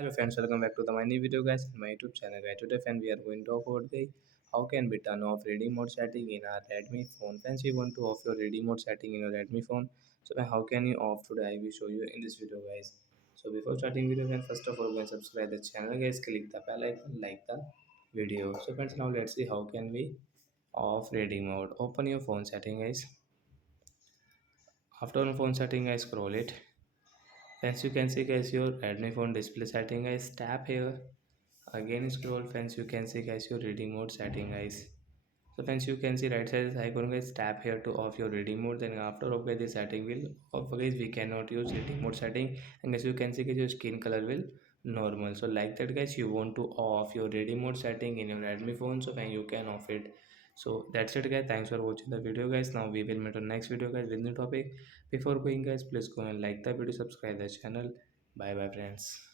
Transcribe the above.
Hello friends, welcome back to my new video guys in my YouTube channel. Guys, today friend we are going to talk about the how can we turn off reading mode setting in our Redmi phone. Friends, you want to off your reading mode setting in your Redmi phone. So then how can you off today? I will show you in this video guys. So before starting video, then first of all go and subscribe the channel guys. Click the bell icon, like the video. So friends, now let's see how can we off reading mode. Open your phone setting guys. After on phone setting guys, scroll it. Friends, you can see guys your Redmi phone display setting guys. Tap here. Again scroll friends, you can see guys your reading mode setting guys. So friends, you can see right side is icon guys. Tap here to off your reading mode. Then after okay, the setting will off guys. We cannot use reading mode setting. And guys, you can see guys your skin color will normal. So like that guys, you want to off your reading mode setting in your Redmi phone. So then you can off it. So that's it guys. Thanks for watching the video guys. Now we will meet on next video guys with new topic. Before going guys, please go and like the video, subscribe the channel. Bye bye friends.